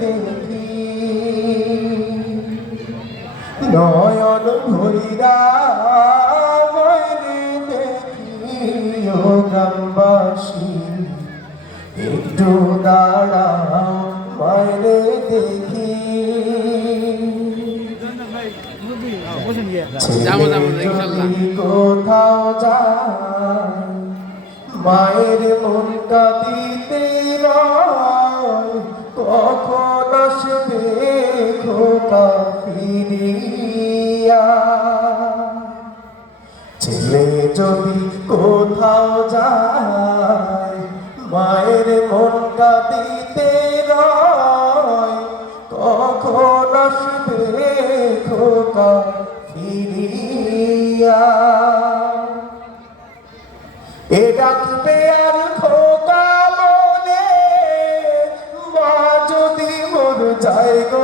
দেখি নয়ন ভৈরা বাইরে দেখি, ও গ্রামবাসী। একটু দাঁড়াও বাইরে দেখি কোথাও যায়, মায়ের মন কাঁদিতে রয়। খোকা ফিরিয়া। ছেলে যদি কোথাও যায়, মায়ের মন কাঁদিতে রয়, কখন আসবে খোকা ফিরিয়া। এ ডাকবে আর খোকা বলে মা যদি মোর যায় গো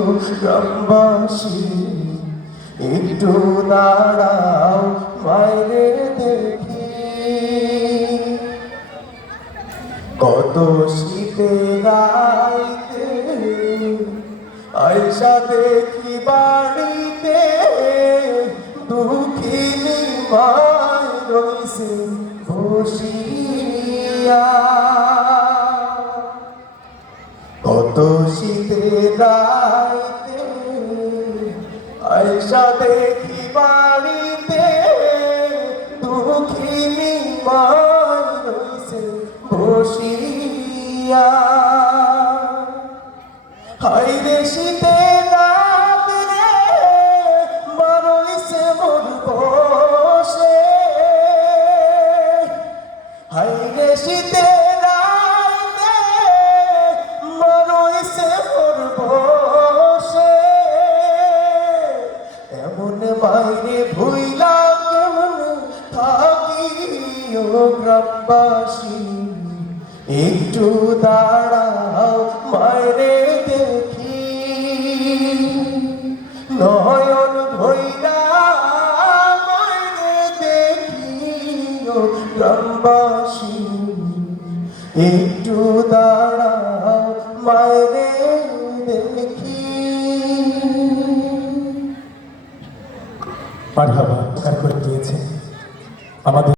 ও গ্রামবাসী একটু দাঁড়াও, বাইরে দেখি। কত শীতে রাইতে আয়সা দেখি বাড়িতে দুঃখিনী মায় রইছে বসিয়া। কত শীতে রাইতে আয়সা দেখি বাড়িতে দুঃখিনী রইছে বসিয়া গ্রামবাসী একটু দাঁড়াও মায়েরে দেখি। নয়ন ভৈরা মায়েরে দেখি গ্রামবাসী। একটু দাঁড়াও মায়েরে দেখি। মারহাবা গান করে গিয়েছে। আমাদের